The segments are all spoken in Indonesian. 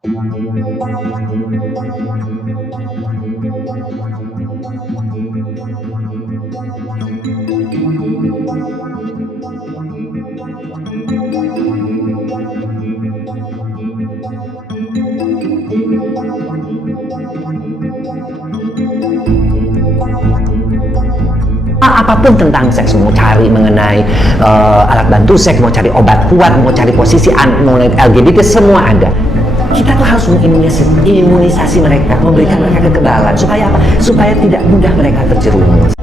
Apapun tentang seks, mau cari mengenai alat bantu seks, mau cari obat kuat, mau cari posisi mengenai LGBT, semua ada. Kita tuh harus mengimunisasi mereka, memberikan mereka kekebalan supaya apa? Supaya tidak mudah mereka terjerumus.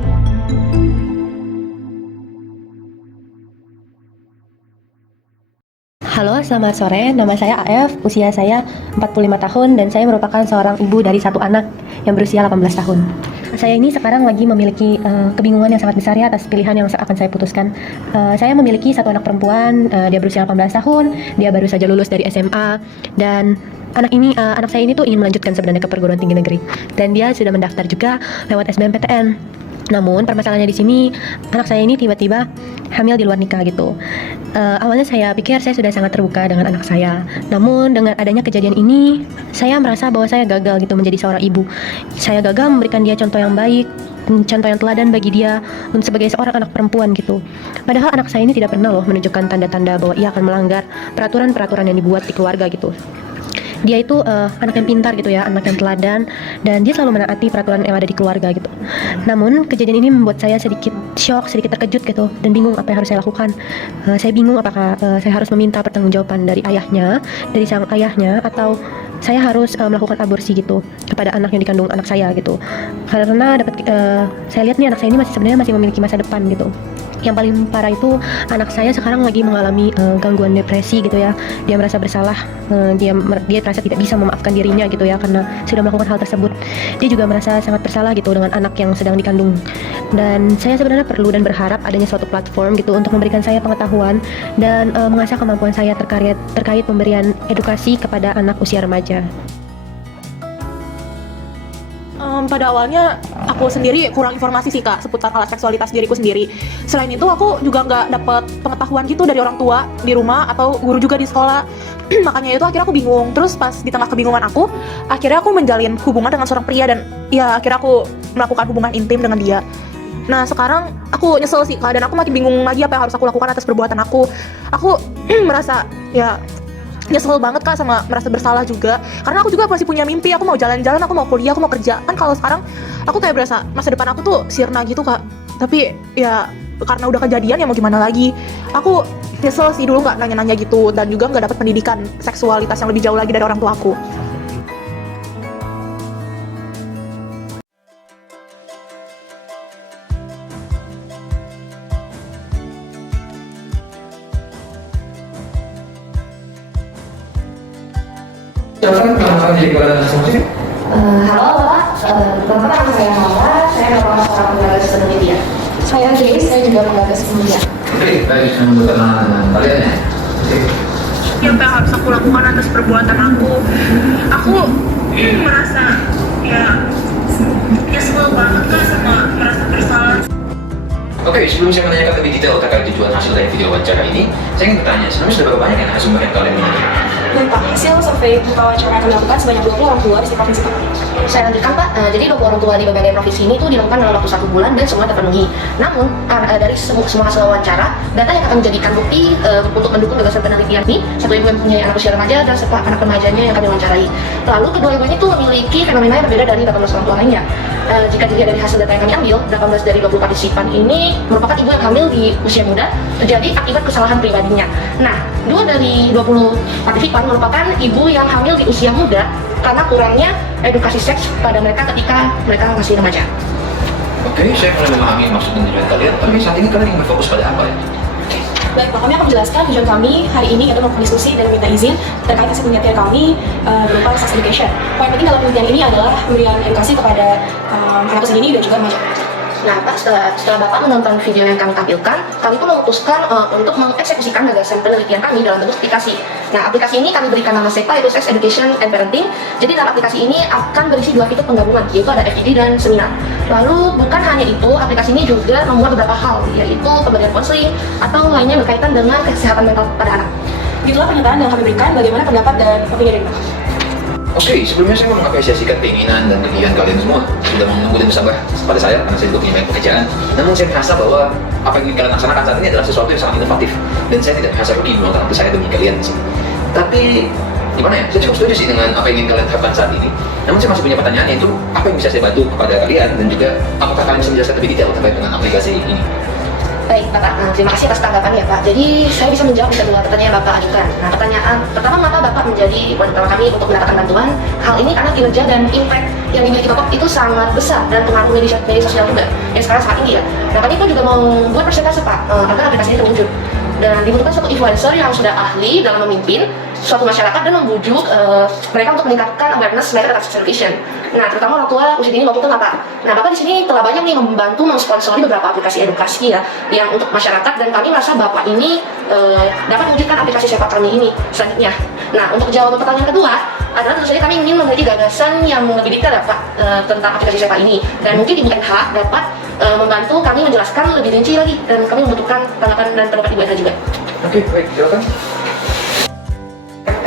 Halo, selamat sore. Nama saya AF, usia saya 45 tahun dan saya merupakan seorang ibu dari satu anak yang berusia 18 tahun. Saya ini sekarang lagi memiliki kebingungan yang sangat besar ya atas pilihan yang akan saya putuskan. Saya memiliki satu anak perempuan, dia berusia 18 tahun, dia baru saja lulus dari SMA, dan anak saya ini tuh ingin melanjutkan sebenarnya ke perguruan tinggi negeri, dan dia sudah mendaftar juga lewat SBMPTN. Namun permasalahannya di sini, anak saya ini tiba-tiba hamil di luar nikah gitu. Awalnya saya pikir saya sudah sangat terbuka dengan anak saya. Namun dengan adanya kejadian ini, saya merasa bahwa saya gagal gitu menjadi seorang ibu. Saya gagal memberikan dia contoh yang baik, contoh yang teladan bagi dia sebagai seorang anak perempuan gitu. Padahal anak saya ini tidak pernah loh menunjukkan tanda-tanda bahwa ia akan melanggar peraturan-peraturan yang dibuat di keluarga gitu. Dia itu anak yang pintar gitu ya, anak yang teladan, dan dia selalu menaati peraturan yang ada di keluarga gitu. Namun kejadian ini membuat saya sedikit shock, sedikit terkejut gitu, dan bingung apa yang harus saya lakukan. Saya bingung apakah saya harus meminta pertanggungjawaban dari ayahnya, dari sang ayahnya, atau saya harus melakukan aborsi gitu kepada anak yang dikandung anak saya gitu. Karena saya lihat nih anak saya ini sebenarnya masih memiliki masa depan gitu. Yang paling parah itu anak saya sekarang lagi mengalami gangguan depresi gitu ya. Dia merasa bersalah, dia merasa tidak bisa memaafkan dirinya gitu ya karena sudah melakukan hal tersebut. Dia juga merasa sangat bersalah gitu dengan anak yang sedang dikandung. Dan saya sebenarnya perlu dan berharap adanya suatu platform gitu untuk memberikan saya pengetahuan dan mengasah kemampuan saya terkait pemberian edukasi kepada anak usia remaja. Pada awalnya aku sendiri kurang informasi sih Kak seputar alat seksualitas diriku sendiri. Selain itu aku juga nggak dapet pengetahuan gitu dari orang tua di rumah atau guru juga di sekolah. Makanya itu akhirnya aku bingung. Terus pas di tengah kebingungan aku, akhirnya aku menjalin hubungan dengan seorang pria dan ya akhirnya aku melakukan hubungan intim dengan dia. Nah sekarang aku nyesel sih Kak, dan aku makin bingung lagi apa yang harus aku lakukan atas perbuatan aku. Aku merasa ya nyesel banget Kak, sama merasa bersalah juga karena aku juga masih punya mimpi, aku mau jalan-jalan, aku mau kuliah, aku mau kerja. Kan kalau sekarang aku kayak berasa masa depan aku tuh sirna gitu Kak, tapi ya karena udah kejadian ya mau gimana lagi. Aku nyesel sih dulu nggak nanya-nanya gitu dan juga nggak dapat pendidikan seksualitas yang lebih jauh lagi dari orang tua aku. Silakan perkenalkan diri kepada masing-masing. Halo Bapak, pertama nama saya Mawar, saya merupakan seorang penggagas sistem media. Saya Grace, saya juga penggagas sistem media. Oke, baik, saya mau berkenalan dengan kalian ya. Oke. Apa yang harus aku lakukan atas perbuatan aku? Aku merasa ya nyesel banget Kak, sama merasa bersalah. Oke, sebelum saya menanyakan lebih detail terkait tujuan hasil dari video wawancara ini, saya ingin bertanya, sebenarnya sudah berapa banyak yang hasil yang kalian miliki? Baik Pak, hasil survei wawancara yang kami lakukan sebanyak 20 orang tua di provinsi Pak. Saya lanjutkan Pak, jadi 20 orang tua di berbagai provinsi ini tuh dilakukan dalam waktu 1 bulan dan semua terpenuhi. Namun, dari semua hasil wawancara, data yang akan menjadikan bukti untuk mendukung gagasan penelitian ini, satu ibu yang mempunyai anak usia remaja dan serta anak remajanya yang kami wawancarai. Lalu kedua ibu ini tuh memiliki fenomena yang berbeda dari 18 orang tua lainnya. Jika dilihat dari hasil data yang kami ambil, 18 dari 20 partisipan ini merupakan ibu yang hamil di usia muda terjadi akibat kesalahan pribadinya. Nah, 2 dari 20 partisipan merupakan ibu yang hamil di usia muda karena kurangnya edukasi seks pada mereka ketika mereka masih remaja. Oke, saya mulai memahami maksud dan tujuan kalian, tapi saat ini kalian ingin berfokus pada apa ya? Baik, Pak, kami akan menjelaskan tujuan kami hari ini yaitu melakukan diskusi dan meminta izin terkait hasil penelitian kami berupa sex education. Poin penting dalam penelitian ini adalah pemberian edukasi kepada anak usia dini dan juga remaja. Nah Pak, setelah Bapak menonton video yang kami tampilkan, kami pun memutuskan untuk mengeksekusikan gagasan penelitian kami dalam bentuk aplikasi. Nah, aplikasi ini kami berikan nama SEPA, yaitu Sex Education and Parenting. Jadi dalam aplikasi ini akan berisi 2 fitur penggabungan, yaitu ada FGD dan seminar. Lalu bukan hanya itu, aplikasi ini juga memuat beberapa hal, yaitu pemberian konseling atau lainnya berkaitan dengan kesehatan mental pada anak. Itulah pernyataan yang kami berikan. Bagaimana pendapat dan opini dari Bapak? Oke, sebelumnya saya mau mengapresiasikan keinginan dan kegiatan kalian semua sudah menunggu dan bersabar pada saya karena saya juga punya banyak pekerjaan. Namun saya merasa bahwa apa yang kalian laksanakan saat ini adalah sesuatu yang sangat inovatif dan saya tidak merasa rugi meluangkan waktu saya demi kalian di sini. Tapi gimana ya? Saya cukup setuju sih dengan apa yang ingin kalian terapkan saat ini. Namun saya masih punya pertanyaan, yaitu apa yang bisa saya bantu kepada kalian dan juga apakah kalian bisa menjelaskan lebih detail terkait dengan aplikasi ini? Baik, Bapak. Terima kasih atas tanggapannya, Pak. Jadi, saya bisa menjawab kedua pertanyaan yang Bapak ajukan. Nah, pertanyaan pertama, mengapa Bapak menjadi wanita kami untuk mendapatkan bantuan? Hal ini karena kinerja dan impact yang dimiliki Bapak itu sangat besar dan pengaruh media sosial juga, yang sekarang sangat tinggi ya. Nah, kami pun juga mau buat persentase, Pak, agar aplikasi ini terwujud. Dan dibutuhkan suatu influencer yang sudah ahli dalam memimpin suatu masyarakat dan membujuk mereka untuk meningkatkan awareness mereka tentang sex education. Nah, terutama orang tua usia dini maupun Bapak. Nah, Bapak di sini telah banyak nih membantu mensponsori beberapa aplikasi edukasi ya, yang untuk masyarakat, dan kami merasa Bapak ini dapat mewujudkan aplikasi sepak kami ini selanjutnya. Nah, untuk jawaban pertanyaan kedua adalah tentu saja kami ingin memiliki gagasan yang lebih detail ya Pak tentang aplikasi sepak ini, dan mungkin Ibu NH dapat membantu kami menjelaskan lebih rinci lagi, dan kami membutuhkan tanggapan dan pendapat Ibu NH juga. Oke, baik, silakan.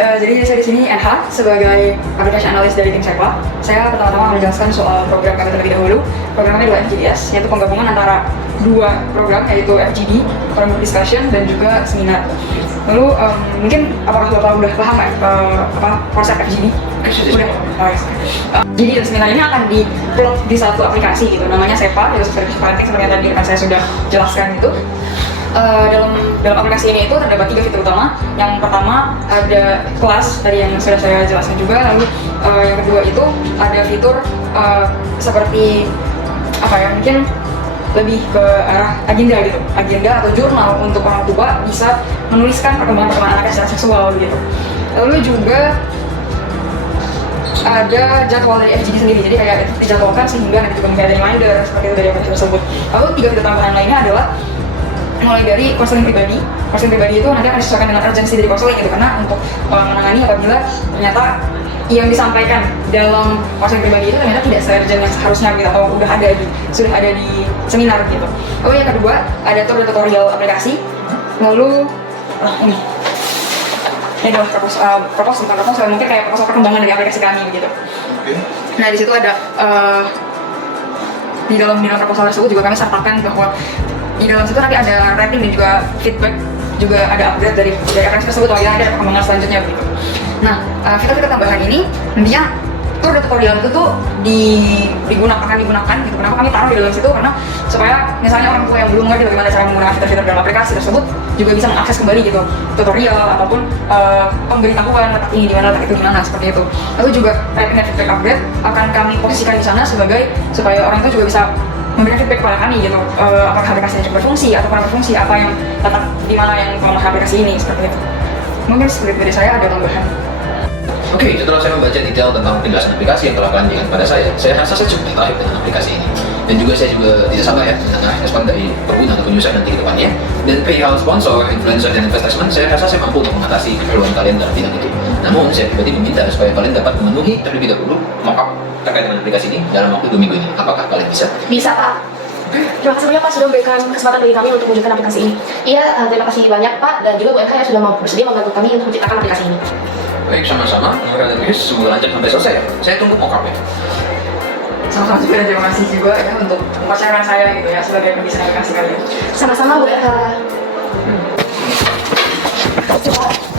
Jadi saya di sini NH sebagai application analyst dari tim Sepa. Saya pertama-tama menjelaskan soal program kami terlebih dahulu. Program kami adalah FGDS, yaitu penggabungan antara dua program, yaitu FGD, Forum Discussion, dan juga seminar. Lalu mungkin apakah Bapak udah paham ya konsep FGD? Udah. Jadi dan seminar ini akan diplot di satu aplikasi gitu, namanya Sepa, yaitu Service Parenting, seperti yang tadi saya sudah jelaskan itu. Dalam aplikasi ini itu terdapat 3 fitur utama. Yang pertama ada kelas, tadi yang sudah saya jelaskan juga. Lalu yang kedua itu ada fitur seperti apa ya, mungkin lebih ke arah agenda gitu, agenda atau jurnal untuk orang tua bisa menuliskan perkembangan anaknya secara seksual gitu. Lalu juga ada jadwal dari FGD sendiri, jadi kayak itu dijadwalkan sehingga nanti juga mungkin ada reminder seperti itu dari aplikasi tersebut. Lalu 3 fitur tambahan lainnya adalah mulai dari konseling pribadi. Konseling pribadi itu nanti akan disesuaikan dengan urgensi dari konseling gitu, karena untuk menangani apabila ternyata yang disampaikan dalam konseling pribadi itu ternyata tidak se-urgent yang seharusnya gitu, atau sudah ada di seminar gitu. Lalu yang kedua ada tutorial aplikasi. Lalu ini adalah proposal, mungkin kayak proposal perkembangan dari aplikasi kami begitu. Nah, di situ ada di dalam proposal tersebut juga kami sertakan bahwa di dalam situ nanti ada rating dan juga feedback, juga ada upgrade dari aplikasi tersebut, apabila ada perkembangan selanjutnya begitu. Nah, fitur-fitur tambahan ini nantinya tutorial itu tuh akan digunakan gitu. Kenapa kami taruh di dalam situ? Karena supaya misalnya orang tua yang belum ngerti bagaimana cara menggunakan fitur-fitur dalam aplikasi tersebut juga bisa mengakses kembali gitu tutorial ataupun pemberitahuan letak ini di mana, letak itu di mana, seperti itu. Lalu juga rating dan feedback upgrade akan kami posisikan di sana sebagai supaya orang itu juga bisa memberikan feedback kepada kami gitu, apakah aplikasinya cukup berfungsi atau kurang berfungsi, apa yang letak di mana yang menggunakan aplikasi ini, seperti itu. Mungkin seperti dari saya ada tambahan. Oke, setelah saya membaca detail tentang penjelasan aplikasi yang telah kalian berikan kepada saya rasa saya cukup tertarik dengan aplikasi ini. Dan juga saya juga tidak sabar ya mendengar respon dari pengguna ataupun user nanti ke depannya. Dan perihal sponsor, influencer, dan investment, saya rasa saya mampu untuk mengatasi keperluan kalian dalam bidang itu. Namun, saya pribadi meminta supaya kalian dapat memenuhi terlebih dahulu mock-up terkait dengan aplikasi ini dalam waktu 2 minggu ini. Apakah kalian bisa? Bisa, Pak. Terima kasih banyak Pak sudah memberikan kesempatan bagi kami untuk mewujudkan aplikasi ini. Iya, terima kasih banyak Pak, dan juga Bu NH yang sudah bersedia membantu kami untuk menciptakan aplikasi ini. Baik, sama-sama. Semoga lancar sampai selesai ya. Saya tunggu mock-up-nya. Sama-sama juga, dan terima kasih juga ya untuk mempercayakan saya gitu ya sebagai pendesain aplikasi kalian. Sama-sama Bu NH. Coba.